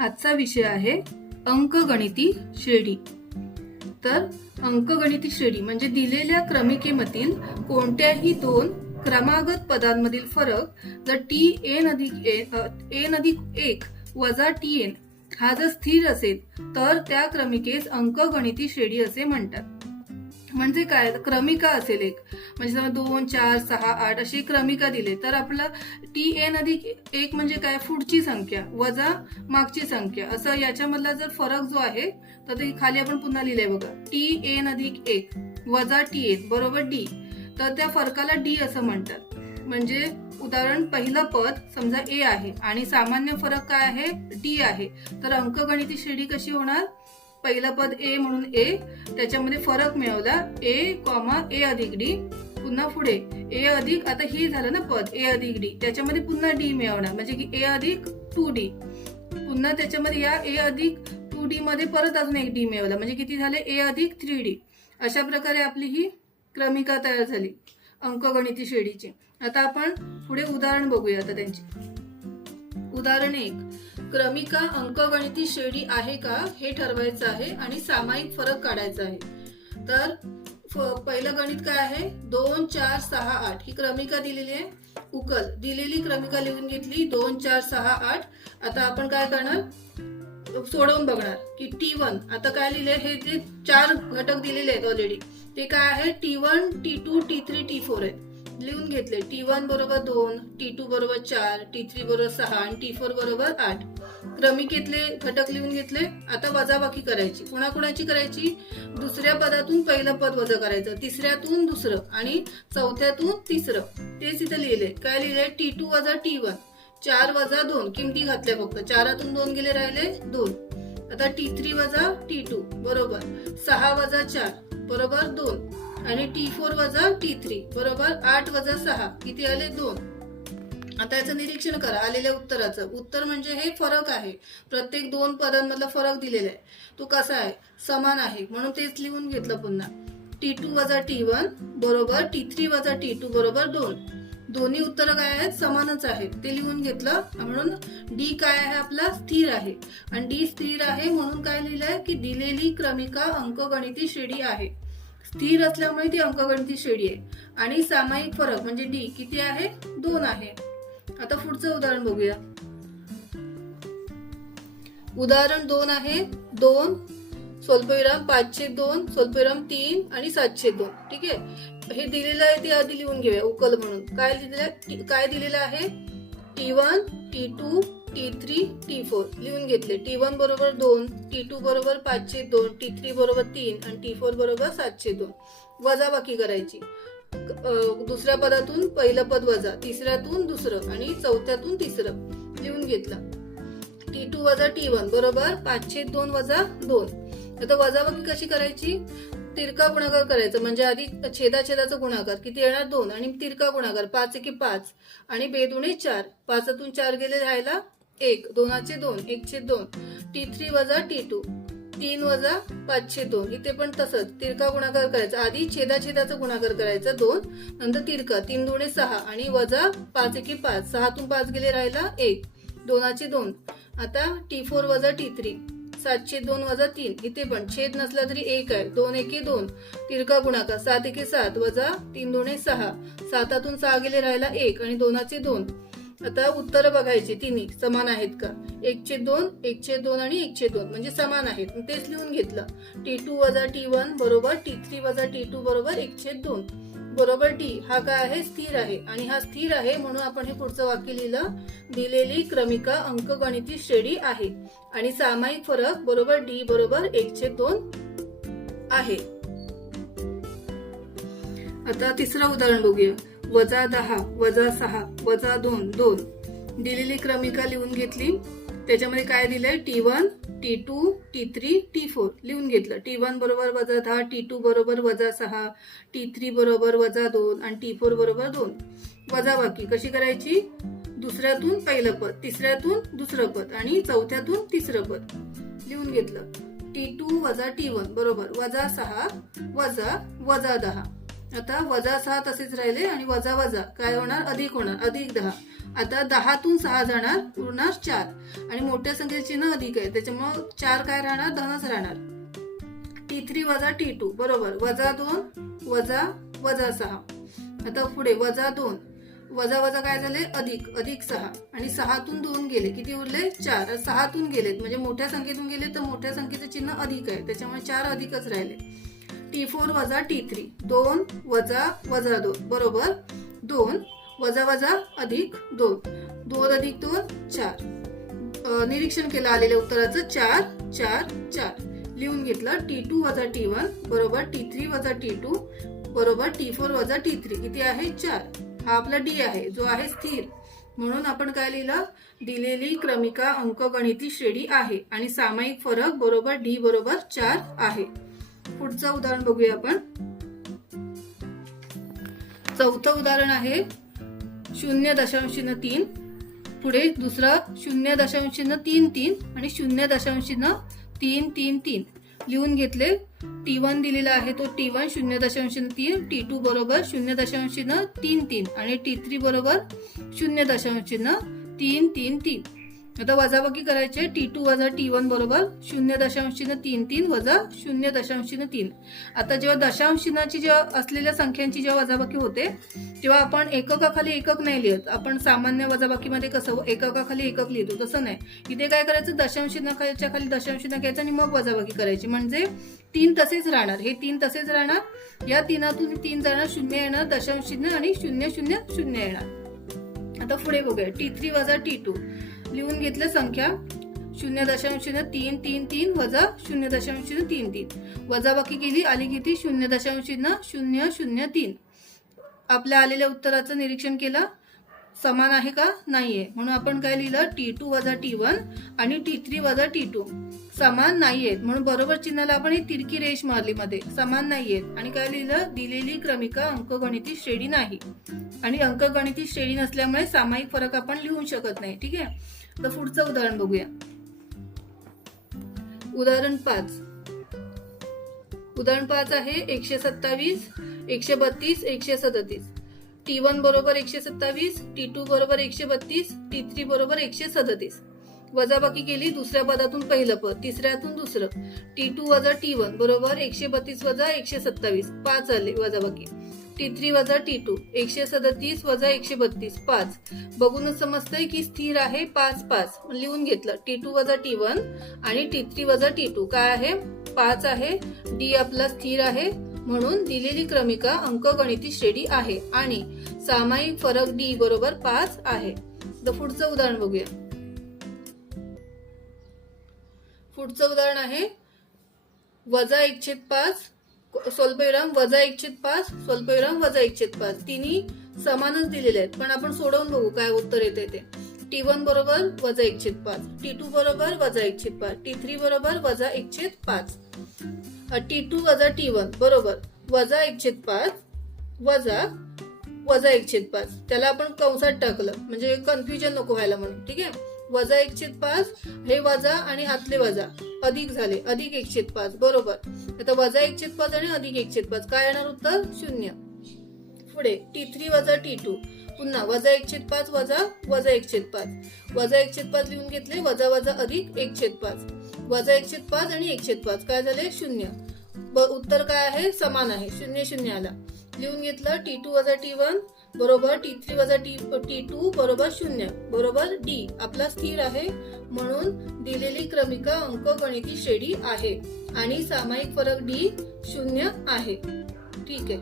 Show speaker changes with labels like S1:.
S1: आजचा विषय आहे अंकगणिती श्रेणी. तर अंकगणिती श्रेणी म्हणजे दिलेल्या क्रमिकेमधील कोणत्याही दोन क्रमागत पदांमधील फरक जर टी एन अधिक एन अधिक एक वजा टी एन हा जर स्थिर असेल तर त्या क्रमिकेस अंकगणिती श्रेणी असे म्हणतात. म्हणजे काय? क्रमिका असेल एक. म्हणजे समजा दोन चार सहा आठ अशी क्रमिका दिले तर आपलं टी एन अधिक एक म्हणजे काय? पुढची संख्या वजा मागची संख्या. असं याच्यामधला जर फरक जो आहे तर ते खाली आपण पुन्हा लिहिलंय बघा. टी एन अधिक एक वजा टी एन बरोबर डी तर त्या फरकाला डी असं म्हणतात. म्हणजे उदाहरण पहिलं पद समजा ए आहे आणि सामान्य फरक काय आहे? डी आहे. तर अंकगणिती श्रेणी कशी होणार? पहिलं पद ए म्हणून ए त्याच्यामध्ये फरक मिळवला. ए कॉमा ए अधिक डी. पुन्हा पुढे. ए अधिक आता हे झालं ना पद ए अधिक डी. त्याच्यामध्ये पुन्हा डी मिळवणार. म्हणजे की ए अधिक टू डी. पुन्हा त्याच्यामध्ये या ए अधिक टू डी मध्ये परत अजून एक डी मिळवला. म्हणजे किती झाले? ए अधिक थ्री डी. अशा प्रकारे आपली ही क्रमिका तयार झाली. अंकगणिती श्रेणीची. आता आपण पुढे उदाहरण बघूया आता त्यांची. उदाहरण एक. क्रमिका अंकगणिती श्रेणी आहे का? हे ठरवायचं आहे आणि सामायिक फरक काढायचा आहे. तर फ- पहिलं गणित काय आहे? दोन चार सहा आठ. ही क्रमिका दिलेली आहे. उकल. दिलेली क्रमिका लिहून घेतली. दोन चार सहा आठ. आता आपण काय करणार? सोडवून बघणार की टी वन आता काय लिहिले हे जे चार घटक दिलेले आहेत ऑलरेडी ते काय आहे? T one T two T three T four आहे लिहून घेतले. टी वन बरोबर दोन टी टू बरोबर चार टी थ्री बरोबर सहा आणि टी फोर बरोबर आठ. क्रमिकेतले घटक लिहून घेतले. आता वजाबाकी करायची. कुणाकुणाची करायची? दुसऱ्या पदातून पहिलं पद वजा करायचं. तिसऱ्यातून दुसरं आणि चौथ्यातून तिसरं. तेच इथं लिहिले. काय लिहिले? टी टू वजा टी वन चार वजा दोन. किमती घातल्या फक्त. चारातून दोन गेले राहिले दोन. आता टी थ्री वजा टी टू बरोबर. सहा वजा चार. बरोबर दोन. आणि टी फोर वजा टी थ्री बरोबर? आठ वजा सहा किती आले? दोन. आता याचं निरीक्षण करा आलेल्या उत्तराचं. उत्तर म्हणजे हे फरक आहे. प्रत्येक दोन पदांमधला फरक दिलेला आहे. तो कसा आहे? समान आहे. म्हणून तेच लिहून घेतलं पुन्हा. टी टू वजा टी वन बरोबर? टी थ्री वजा टी टू बरोबर? दोन. दोन्ही उत्तरं काय आहेत? समानच आहेत. ते लिहून घेतलं. म्हणून डी काय आहे? आपला स्थिर आहे. आणि डी स्थिर आहे म्हणून काय लिहिलंय? की दिलेली क्रमिका अंकगणिती श्रेणी आहे. स्थिर असल्यामुळे ती अंकगणिती श्रेणी आहे. आणि सामायिक फरक म्हणजे डी किती आहे? दोन आहे. आता पुढचं उदाहरण बघूया. उदाहरण दोन आहे. दोन स्वल्पविराम पाचशे दोन स्वल्पविराम तीन आणि सातशे दोन. ठीक आहे? हे दिलेलं आहे ते आधी लिहून घेऊया उकल म्हणून. काय दिलेलं काय दिलेलं आहे? T one T two T three T four लिहून घेतले. टी वन बरोबर दोन टी टू बरोबर पाचशे दोन टी थ्री बरोबर तीन आणि टी फोर बरोबर सातशे दोन. वजाबाकी करायची. दुसऱ्या पदातून पहिलं पद वजा तिसऱ्यातून दुसरं आणि चौथ्यातून तिसरं. लिहून घेतलं. टी टू वजा टी वन बरोबर पाचशे दोन वजा दोन. आता वजाबाकी कशी करायची? तिरका गुणाकार करायचा. म्हणजे आधी छेदाछेदाचा गुणाकार. किती येणार? दोन. आणि तिरका गुणाकार. पाच एकी पाच. आणि बेदुणे चार. पाचातून चार गेले राहायला एक दोनाचे दोन एकशे दोन टी थ्री वजा टी टू तीन वजा पाचशे दोन. इथे पण तसंच तिरका गुणाकार करायचा. आधी छेदाछेदाचा गुणाकार करायचा दोन नंतर तिरका तीन दोणे सहा आणि वजा पाच एकी पाच. सहातून पाच गेले राहिला एक. दोनाचे दोन. आता टी फोर वजा टी थ्री सातशे दोन वजा तीन. इथे पण छेद नसला तरी एक आहे. दोन एके दोन. तिरका गुणाकार सात एके सात वजा तीन दोने सहा. सातातून सहा गेले राहिला एक आणि दोनाचे दोन. आता उत्तर बघायची तिन्ही समान आहेत का? एकशे दोन एकशे दोन आणि एकशे दोन म्हणजे समान आहेत. तेच लिहून घेतलं. टी टू वजा टी वन बरोबर टी थ्री वजा टी टू बरोबर एकशे दोन. बरोबर टी हा काय आहे? स्थिर आहे. आणि हा स्थिर आहे म्हणून आपण हे पुढचं वाक्य लिहिलं. दिलेली क्रमिका अंकगणिती श्रेणी आहे. आणि सामायिक फरक बरोबर डी बरोबर एकशे दोन आहे. आता तिसरं उदाहरण बघूया. वजा दहा वजा सहा वजा दोन दोन. दिलेली क्रमिका लिहून घेतली. त्याच्यामध्ये काय दिलंय? T one T two T three T four लिहून घेतलं. टी वन बरोबर वजा दहा टी टू बरोबर वजा सहा टी थ्री बरोबर वजा दोन आणि टी फोर बरोबर दोन. वजाबाकी कशी करायची? दुसऱ्यातून पहिलं पद तिसऱ्यातून दुसरं पद आणि चौथ्यातून तिसरं पद लिहून घेतलं. टी टू वजा टी वन बरोबर वजा सहा वजा वजा दहा. आता वजा सहा तसेच राहिले आणि वजा वजा काय होणार? अधिक होणार. अधिक दहा. आता दहातून सहा जाणार उरणार चार. आणि मोठ्या संख्येचे चिन्ह अधिक आहे. त्याच्यामुळं चार काय राहणार? धनच राहणार. टी थ्री वजा टी टू बरोबर. वजा दोन वजा वजा सहा. आता पुढे वजा दोन. वजा वजा काय झाले? अधिक. अधिक सहा. आणि सहातून दोन गेले. किती उरले? चार. सहातून गेलेत. म्हणजे मोठ्या संख्येतून गेले तर मोठ्या संख्येचे चिन्ह अधिक आहे. त्याच्यामुळे चार अधिकच राहिले. टी फोर वजा टी थ्री दोन वजा वजा दोन. बरोबर? दोन वजा वजा अधिक दोन. दोन अधिक दोन चार. निरीक्षण केलं आलेल्या उत्तराचं चार चार चार. लिहून घेतलं टी टू वजा टी वन बरोबर? टी थ्री वजा टी टू बरोबर? टी फोर वजा टी थ्री किती आहे? चार. हा आपला डी आहे. जो आहे स्थिर. म्हणून आपण काय लिहिलं? दिलेली क्रमिका अंकगणिती श्रेणी आहे आणि सामायिक फरक बरोबर डी बरोबर चार आहे. पुढचं उदाहरण बघूया आपण. चौथं उदाहरण आहे शून्य दशांशीनं तीन. पुढे दुसरं शून्य दशांशीनं तीन तीन आणि शून्य दशांशीनं तीन तीन तीन. लिहून घेतले. टी वन दिलेला आहे तो टी वन शून्य दशांशीनं तीन टी टू बरोबर शून्य दशांशीनं तीन तीन आणि टी थ्री बरोबर शून्य दशांशीनं तीन तीन तीन. आता वजाबाकी करायचे टी टू वजा टी वन बरोबर शून्य दशांशीनं तीन तीन वजा शून्य दशांशीनं तीन. आता जेव्हा दशांशीनाची जेव्हा असलेल्या संख्यांची जेव्हा वजाबाकी होते तेव्हा आपण एककाखाली एकक नाही लिहित. आपण सामान्य वजाबाकीमध्ये कसं हो, एककाखाली एकक लिहितो तसं नाही. इथे काय करायचं? दशांशीनाच्या खाली दशांशीना घ्यायचं आणि मग वजाबाकी करायची. म्हणजे तीन तसेच राहणार. हे तीन तसेच राहणार. या तीनातून तीन जाणार शून्य येणार दशांशीनं आणि शून्य शून्य शून्य येणार. आता पुढे बघूया. टी थ्री वजा टी टू लिहून घेतलं संख्या शून्य दशांश तीन तीन तीन वजा शून्य दशांश तीन तीन. वजाबाकी केली आली किती? शून्य दशांश शून्य शून्य तीन. आपल्या आलेल्या उत्तराचं निरीक्षण केलं. समान आहे का? नाहीये. म्हणून आपण काय लिहिलं? टी टू वजा टी वन आणि टी थ्री वजा टी टू समान नाहीयेत. म्हणून बरोबर चिन्हाला आपण ही तिरकी रेष मारली मध्ये. समान नाहीयेत. आणि काय लिहिलं? दिलेली क्रमिका अंकगणिती श्रेणी नाही. आणि अंकगणिती श्रेणी नसल्यामुळे सामायिक फरक आपण लिहू शकत नाही. ठीक आहे? तर पुढचं उदाहरण बघूया. उदाहरण पाच. उदाहरण पाच आहे एकशे सत्तावीस एकशे बत्तीस एकशे सदतीस. टी वन बरोबर एकशे सत्तावीस टी टू बरोबर एकशे बत्तीस टी थ्री बरोबर एकशे सदतीस. वजाबाकी केली दुसऱ्या पदातून पहिलं पद तिसऱ्यातून दुसरं. टी टू वजा टी वन बरोबर? एकशे बत्तीस वजा एकशे सत्तावीस पाच आले वजाबाकी. टी थ्री वजा टी टू एकशे सदतीस वजा एकशे बत्तीस पाच. बघूनच समजतंय की स्थिर आहे पाच पाच. लिहून घेतलं. टी टू वजा टी वन आणि टी थ्री वजा टी टू काय आहे? पाच आहे. डी आपला स्थिर आहे. म्हणून दिलेली क्रमिका अंकगणिती श्रेणी आहे. आणि सामायिक फरक डी बरोबर पाच आहे. तर पुढचं उदाहरण बघूया. पुढचं उदाहरण आहे. वजा इच्छित पाच स्वल्पविराम वजा इच्छित पाच स्वल्पविराम वजा इच्छित पाच. तिन्ही समानच दिलेले आहेत. पण आपण सोडवून बघू काय उत्तर येते ते. टी वन बरोबर वजा इच्छित पाच. टी टू बरोबर वजा इच्छित पाच. टी थ्री बरोबर वजा इच्छित पाच. टी टू वजा टी वन बरोबर वजा इच्छित पाच वजा वजा इच्छित पाच. त्याला आपण कंसात टाकलं. म्हणजे कन्फ्युजन नको व्हायला म्हणून. ठीक आहे? वजा एकशे पाच हे वजा आणि आतले वजा अधिक झाले अधिक एकशेत पाच बरोबर आता वजा एकशे पाच आणि अधिक एकशेत पाच काय येणार उत्तर शून्य पुढे टी थ्री वजा टी टू पुन्हा वजा एकशे पाच वजा वजा एकशे पाच वजा एकशे पाच लिहून घेतले वजा वजा अधिक एकशे पाच वजा एकशे पाच आणि एकशेत पाच काय झाले शून्य उत्तर काय आहे समान आहे शून्य शून्य आला लिहून घेतलं टी टू वजा टी वन बरोबर टी थ्री वजा टी टी टू बरोबर शून्य. बरोबर डी. आपला स्थिर आहे म्हणून दिलेली क्रमिका अंक गणिती श्रेणी आहे. आणि सामायिक फरक डी शून्य आहे. ठीक आहे.